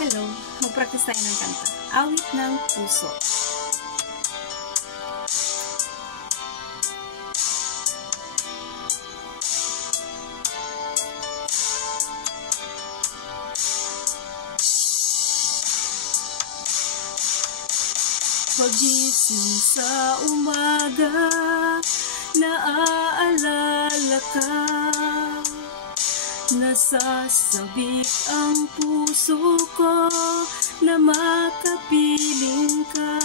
Hello, mag-practice tayo ng kanta. Awit ng Puso. Pagising sa umaga, naaalala ka. Nasasabik ang puso ko na makapiling ka.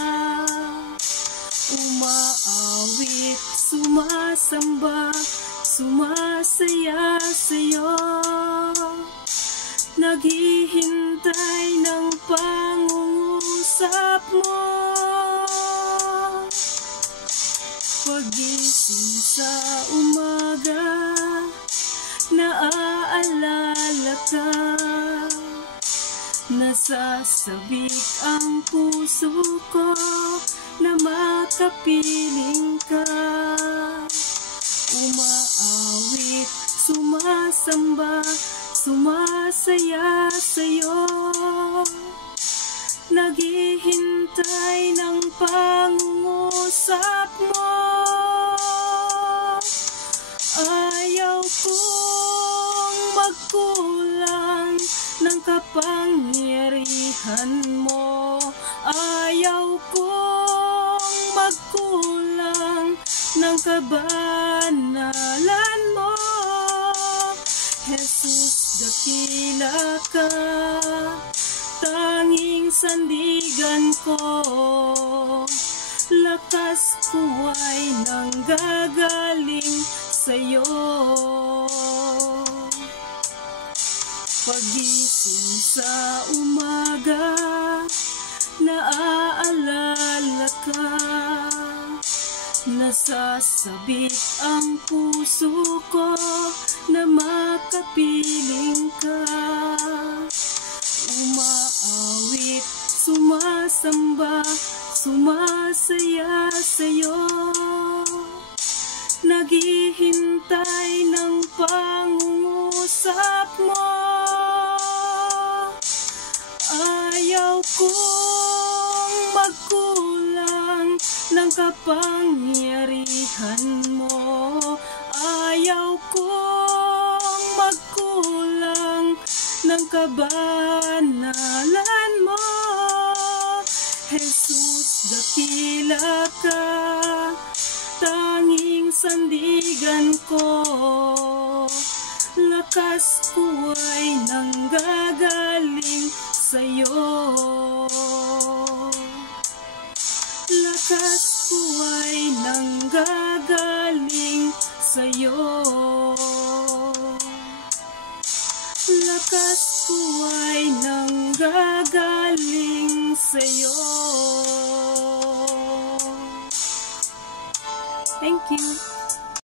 Umaawit, sumasamba, sumasaya sa'yo. Naghihintay ng pangungusap mo. Pagising sa umaga, naaalala ka. Nasasabik ang puso ko na makapiling ka. Umaawit, sumasamba, sumasaya sa'yo. Naghihintay ng pangungusap mo. Ayaw kong magkulang ng kapangyarihan mo. Ayaw kong magkulang ng kabanalan mo. Jesus, dakila ka, tanging sandigan ko. Lakas ko ay nanggagaling sa'yo. Pagising sa umaga, naaalala ka. Nasasabik ang puso ko na makapiling ka. Umaawit, sumasamba, sumasaya sa'yo. Naghihintay ng pangungusap mo. Ayaw kong magkulang ng kapangyarihan mo. Ayaw kong magkulang ng kabanalan mo. Jesus, dakila ka, tanging sandigan ko. Lakas ko ay nanggagaling sa'yo. Lakas ko ay nanggagaling sa'yo. Lakas ko ay nanggagaling sa'yo. Thank you.